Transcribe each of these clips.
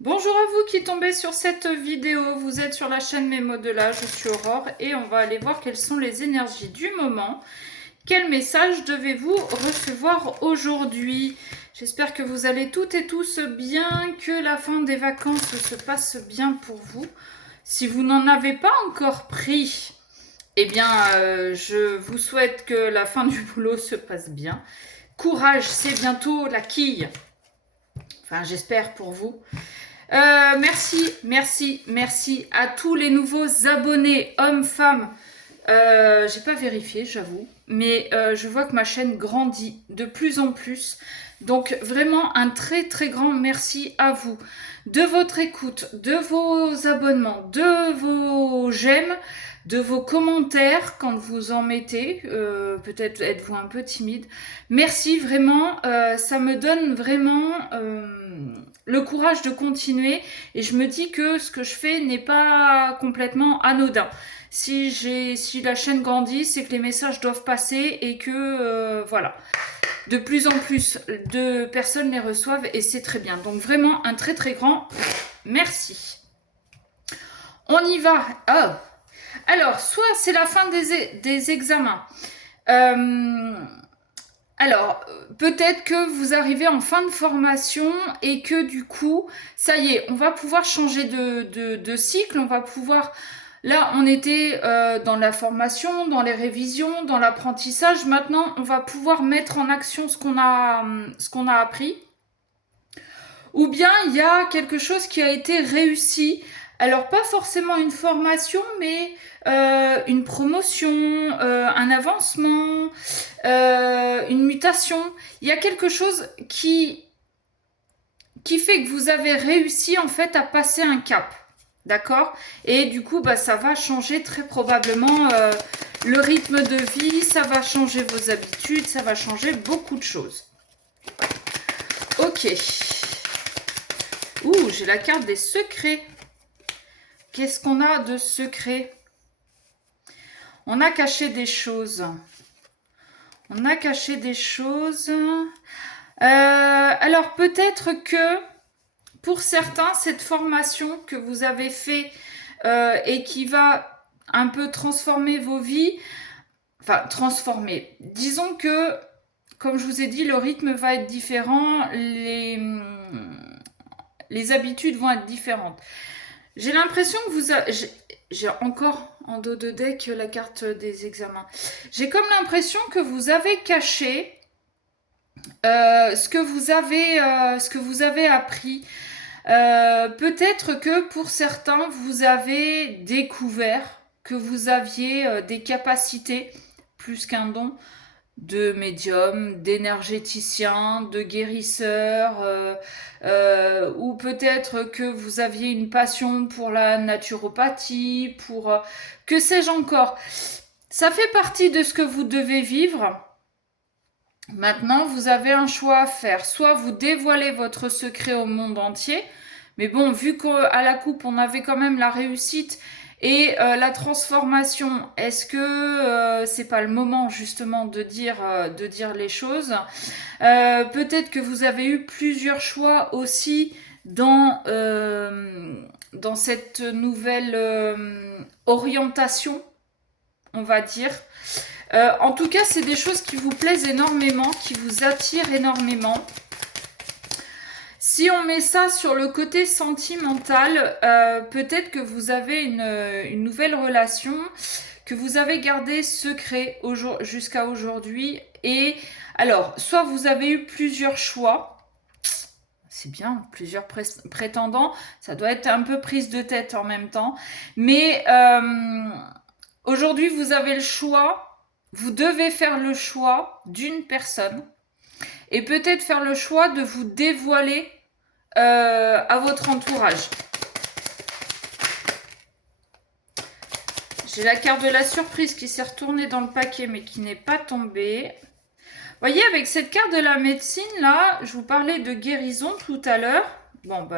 Bonjour à vous qui tombez sur cette vidéo, vous êtes sur la chaîne Mémo de là, je suis Aurore et on va aller voir quelles sont les énergies du moment. Quel message devez-vous recevoir aujourd'hui? J'espère que vous allez toutes et tous bien, que la fin des vacances se passe bien pour vous. Si vous n'en avez pas encore pris, eh bien je vous souhaite que la fin du boulot se passe bien. Courage, c'est bientôt la quille. Enfin, j'espère pour vous. Merci à tous les nouveaux abonnés, hommes, femmes. J'ai pas vérifié, j'avoue, mais je vois que ma chaîne grandit de plus en plus. Donc vraiment un très très grand merci à vous de votre écoute, de vos abonnements, de vos j'aime, de vos commentaires quand vous en mettez. Peut-être êtes-vous un peu timide. Merci vraiment, ça me donne vraiment le courage de continuer et je me dis que ce que je fais n'est pas complètement anodin. Si la chaîne grandit, c'est que les messages doivent passer et que voilà, de plus en plus de personnes les reçoivent et c'est très bien. Donc vraiment un très très grand merci. On y va. Oh. Alors, soit c'est la fin des examens. Alors, peut-être que vous arrivez en fin de formation et que du coup, ça y est, on va pouvoir changer de cycle, on va pouvoir... Là, on était dans la formation, dans les révisions, dans l'apprentissage. Maintenant, on va pouvoir mettre en action ce qu'on a appris. Ou bien, il y a quelque chose qui a été réussi. Alors, pas forcément une formation, mais une promotion, un avancement, une mutation. Il y a quelque chose qui fait que vous avez réussi en fait à passer un cap. D'accord? Et du coup, bah, ça va changer très probablement le rythme de vie, ça va changer vos habitudes, ça va changer beaucoup de choses. Ok. Ouh, j'ai la carte des secrets. Qu'est-ce qu'on a de secret? On a caché des choses. On a caché des choses. Alors peut-être que pour certains, cette formation que vous avez fait et qui va un peu transformer vos vies, enfin transformer, disons que, comme je vous ai dit, le rythme va être différent, les habitudes vont être différentes. J'ai l'impression que vous avez... J'ai encore en dos de deck la carte des examens. J'ai comme l'impression que vous avez caché ce que vous avez appris. Peut-être que pour certains, vous avez découvert que vous aviez des capacités, plus qu'un don, de médium, d'énergéticien, de guérisseur, ou peut-être que vous aviez une passion pour la naturopathie, pour que sais-je encore. Ça fait partie de ce que vous devez vivre. Maintenant, vous avez un choix à faire. Soit vous dévoilez votre secret au monde entier, mais bon, vu qu'à la coupe, on avait quand même la réussite et la transformation, est-ce que c'est pas le moment justement de dire les choses? Peut-être que vous avez eu plusieurs choix aussi dans cette nouvelle orientation, on va dire. En tout cas, c'est des choses qui vous plaisent énormément, qui vous attirent énormément. Si on met ça sur le côté sentimental, peut-être que vous avez une nouvelle relation que vous avez gardé secret jusqu'à aujourd'hui. Et alors, soit vous avez eu plusieurs choix, c'est bien, plusieurs prétendants, ça doit être un peu prise de tête en même temps. Mais aujourd'hui, vous avez le choix, vous devez faire le choix d'une personne et peut-être faire le choix de vous dévoiler à votre entourage. J'ai la carte de la surprise qui s'est retournée dans le paquet mais qui n'est pas tombée. Vous voyez, avec cette carte de la médecine, là, je vous parlais de guérison tout à l'heure. Bon,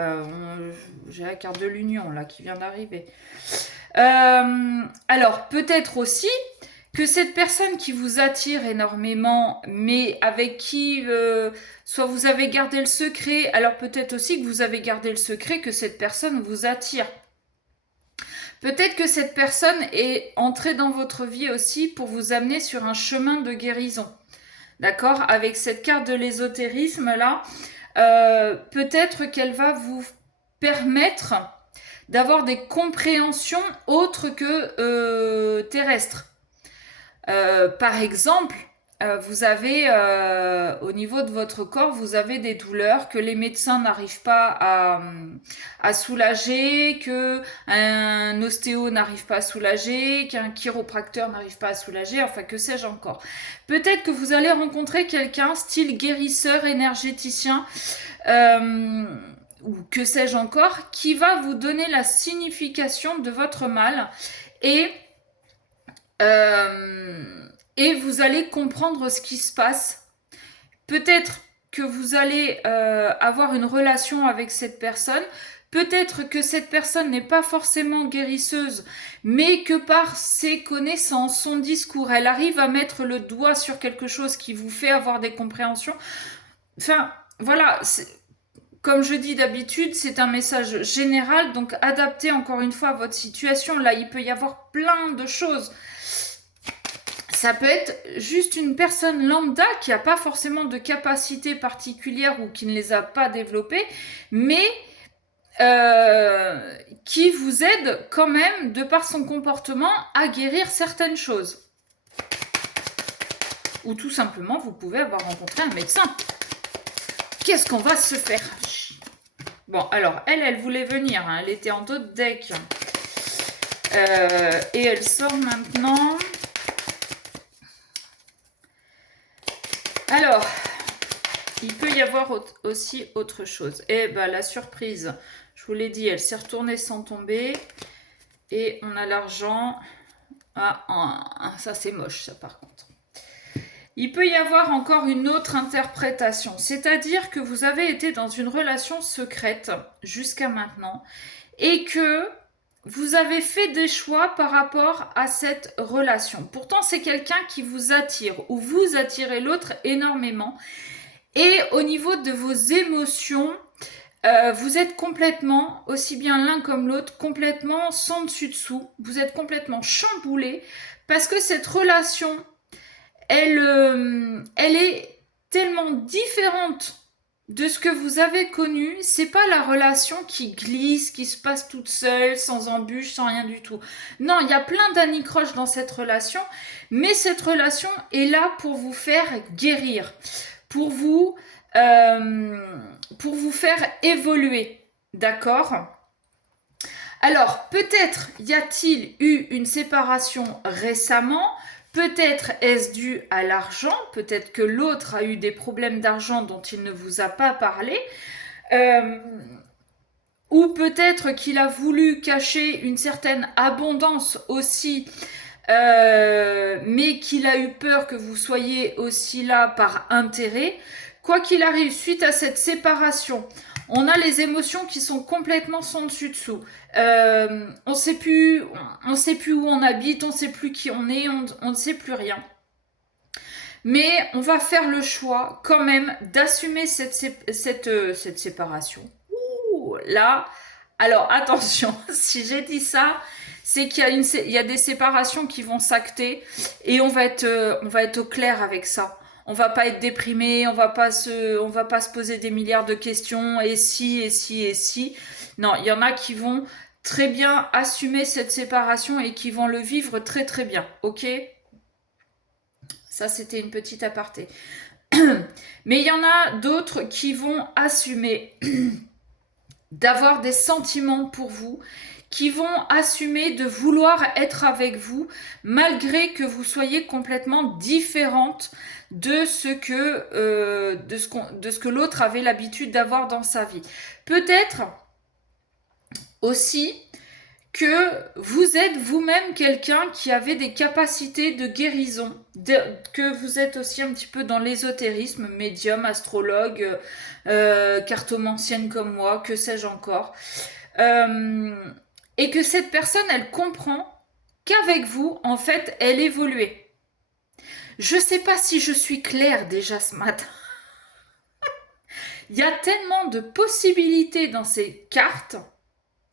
j'ai la carte de l'union, là, qui vient d'arriver. Alors, peut-être aussi que cette personne qui vous attire énormément, mais avec qui soit vous avez gardé le secret, alors peut-être aussi que vous avez gardé le secret que cette personne vous attire. Peut-être que cette personne est entrée dans votre vie aussi pour vous amener sur un chemin de guérison. D'accord? Avec cette carte de l'ésotérisme là, peut-être qu'elle va vous permettre d'avoir des compréhensions autres que terrestres. Par exemple, vous avez au niveau de votre corps, vous avez des douleurs que les médecins n'arrivent pas à soulager, que un ostéo n'arrive pas à soulager, qu'un chiropracteur n'arrive pas à soulager, enfin que sais-je encore. Peut-être que vous allez rencontrer quelqu'un style guérisseur, énergéticien, ou que sais-je encore, qui va vous donner la signification de votre mal et vous allez comprendre ce qui se passe. Peut-être que vous allez avoir une relation avec cette personne. Peut-être que cette personne n'est pas forcément guérisseuse, mais que par ses connaissances, son discours, elle arrive à mettre le doigt sur quelque chose qui vous fait avoir des compréhensions. Enfin, voilà, comme je dis d'habitude, c'est un message général, donc adapté encore une fois à votre situation. Là, il peut y avoir plein de choses. Ça peut être juste une personne lambda qui n'a pas forcément de capacité particulière ou qui ne les a pas développées, mais qui vous aide quand même, de par son comportement, à guérir certaines choses. Ou tout simplement, vous pouvez avoir rencontré un médecin. Qu'est-ce qu'on va se faire? Bon, alors, elle voulait venir, hein, elle était en dos de deck. Et elle sort maintenant. Alors, il peut y avoir aussi autre chose. Et ben, la surprise, je vous l'ai dit, elle s'est retournée sans tomber. Et on a l'argent. Ah, ça c'est moche, ça par contre. Il peut y avoir encore une autre interprétation. C'est-à-dire que vous avez été dans une relation secrète jusqu'à maintenant. Et que vous avez fait des choix par rapport à cette relation. Pourtant, c'est quelqu'un qui vous attire ou vous attirez l'autre énormément. Et au niveau de vos émotions, vous êtes complètement, aussi bien l'un comme l'autre, complètement sans dessus-dessous. Vous êtes complètement chamboulé parce que cette relation, elle est tellement différente de ce que vous avez connu. C'est pas la relation qui glisse, qui se passe toute seule, sans embûche, sans rien du tout. Non, il y a plein d'anicroches dans cette relation, mais cette relation est là pour vous faire guérir, pour vous faire évoluer, d'accord? Alors, peut-être y a-t-il eu une séparation récemment. Peut-être est-ce dû à l'argent, peut-être que l'autre a eu des problèmes d'argent dont il ne vous a pas parlé, ou peut-être qu'il a voulu cacher une certaine abondance aussi, mais qu'il a eu peur que vous soyez aussi là par intérêt. Quoi qu'il arrive, suite à cette séparation, on a les émotions qui sont complètement sans dessus-dessous. On sait plus où on habite, on sait plus qui on est, on ne sait plus rien. Mais on va faire le choix quand même d'assumer cette séparation. Ouh, là, alors attention, si j'ai dit ça, c'est qu'il y a des séparations qui vont s'acter et on va être au clair avec ça. On va pas être déprimé, on va pas se poser des milliards de questions, et si, et si, et si. Non, il y en a qui vont très bien assumer cette séparation et qui vont le vivre très très bien, ok? Ça, c'était une petite aparté. Mais il y en a d'autres qui vont assumer d'avoir des sentiments pour vous, qui vont assumer de vouloir être avec vous, malgré que vous soyez complètement différente de ce que l'autre avait l'habitude d'avoir dans sa vie. Peut-être aussi que vous êtes vous-même quelqu'un qui avait des capacités de guérison, que vous êtes aussi un petit peu dans l'ésotérisme, médium, astrologue, cartomancienne comme moi, que sais-je encore. Et que cette personne, elle comprend qu'avec vous, en fait, elle évoluait. Je ne sais pas si je suis claire déjà ce matin. Il y a tellement de possibilités dans ces cartes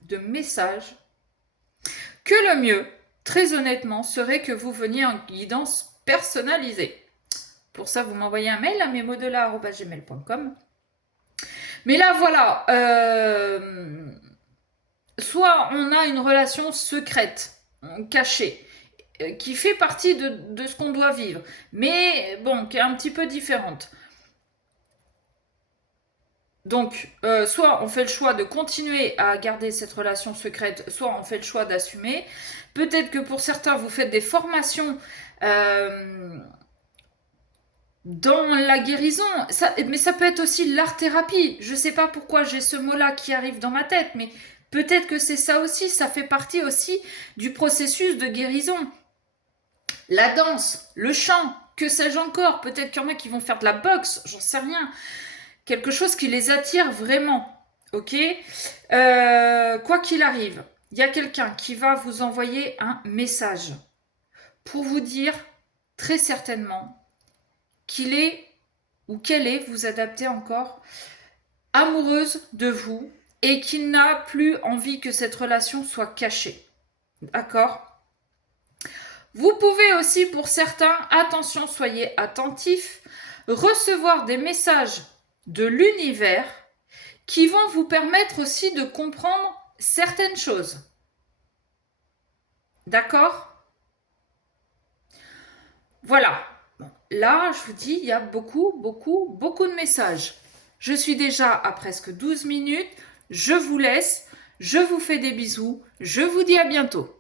de messages que le mieux, très honnêtement, serait que vous veniez en guidance personnalisée. Pour ça, vous m'envoyez un mail à memodelà@gmail.com. Mais là, voilà, soit on a une relation secrète, cachée, qui fait partie de ce qu'on doit vivre, mais bon, qui est un petit peu différente. Donc, soit on fait le choix de continuer à garder cette relation secrète, soit on fait le choix d'assumer. Peut-être que pour certains, vous faites des formations dans la guérison, mais ça peut être aussi l'art-thérapie. Je ne sais pas pourquoi j'ai ce mot-là qui arrive dans ma tête, mais peut-être que c'est ça aussi, ça fait partie aussi du processus de guérison. La danse, le chant, que sais-je encore, peut-être qu'il y en a qui vont faire de la boxe, j'en sais rien. Quelque chose qui les attire vraiment, ok. Quoi qu'il arrive, il y a quelqu'un qui va vous envoyer un message pour vous dire très certainement qu'il est ou qu'elle est, vous adaptez encore, amoureuse de vous et qu'il n'a plus envie que cette relation soit cachée. D'accord ? Vous pouvez aussi, pour certains, attention, soyez attentifs, recevoir des messages de l'univers qui vont vous permettre aussi de comprendre certaines choses. D'accord ? Voilà. Bon, là, je vous dis, il y a beaucoup de messages. Je suis déjà à presque 12 minutes. Je vous laisse. Je vous fais des bisous. Je vous dis à bientôt.